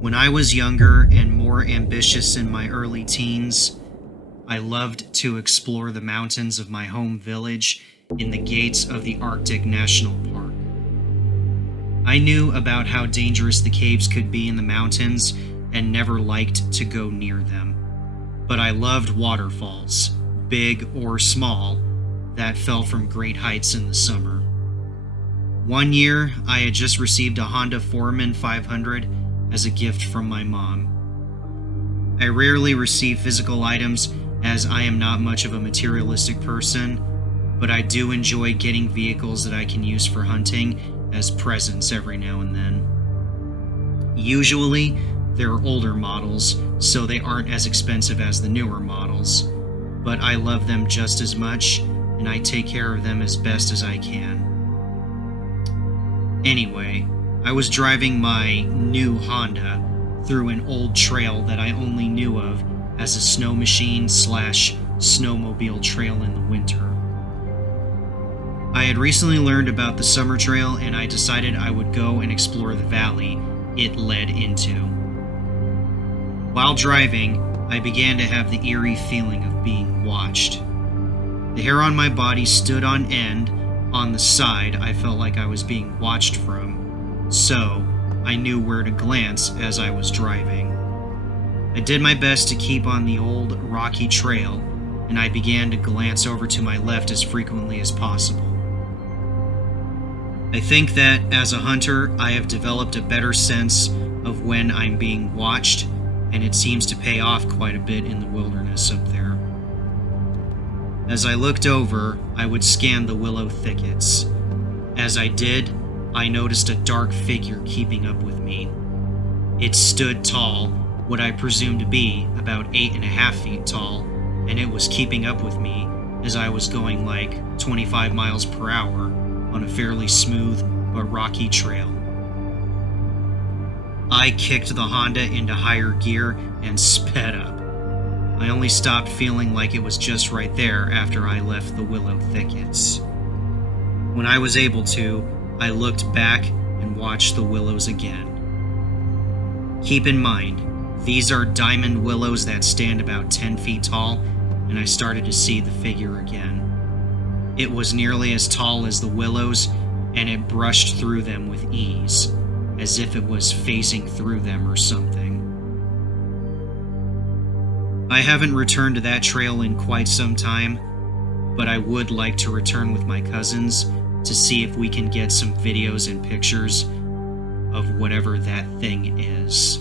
When I was younger and more ambitious in my early teens, I loved to explore the mountains of my home village in the gates of the Arctic National Park. I knew about how dangerous the caves could be in the mountains and never liked to go near them. But I loved waterfalls, big or small, that fell from great heights in the summer. One year, I had just received a Honda Foreman 500 as a gift from my mom. I rarely receive physical items as I am not much of a materialistic person, but I do enjoy getting vehicles that I can use for hunting as presents every now and then. Usually, they're older models, so they aren't as expensive as the newer models, but I love them just as much, and I take care of them as best as I can. Anyway, I was driving my new Honda through an old trail that I only knew of as a snow machine / snowmobile trail in the winter. I had recently learned about the summer trail, and I decided I would go and explore the valley it led into. While driving, I began to have the eerie feeling of being watched. The hair on my body stood on end. On the side, I felt like I was being watched from, so I knew where to glance as I was driving. I did my best to keep on the old rocky trail, and I began to glance over to my left as frequently as possible. I think that as a hunter, I have developed a better sense of when I'm being watched, and it seems to pay off quite a bit in the wilderness up there. As I looked over, I would scan the willow thickets. As I did, I noticed a dark figure keeping up with me. It stood tall, what I presumed to be about 8.5 feet tall, and it was keeping up with me as I was going like 25 miles per hour on a fairly smooth but rocky trail. I kicked the Honda into higher gear and sped up. I only stopped feeling like it was just right there after I left the willow thickets. When I was able to, I looked back and watched the willows again. Keep in mind, these are diamond willows that stand about 10 feet tall, and I started to see the figure again. It was nearly as tall as the willows, and it brushed through them with ease, as if it was phasing through them or something. I haven't returned to that trail in quite some time, but I would like to return with my cousins to see if we can get some videos and pictures of whatever that thing is.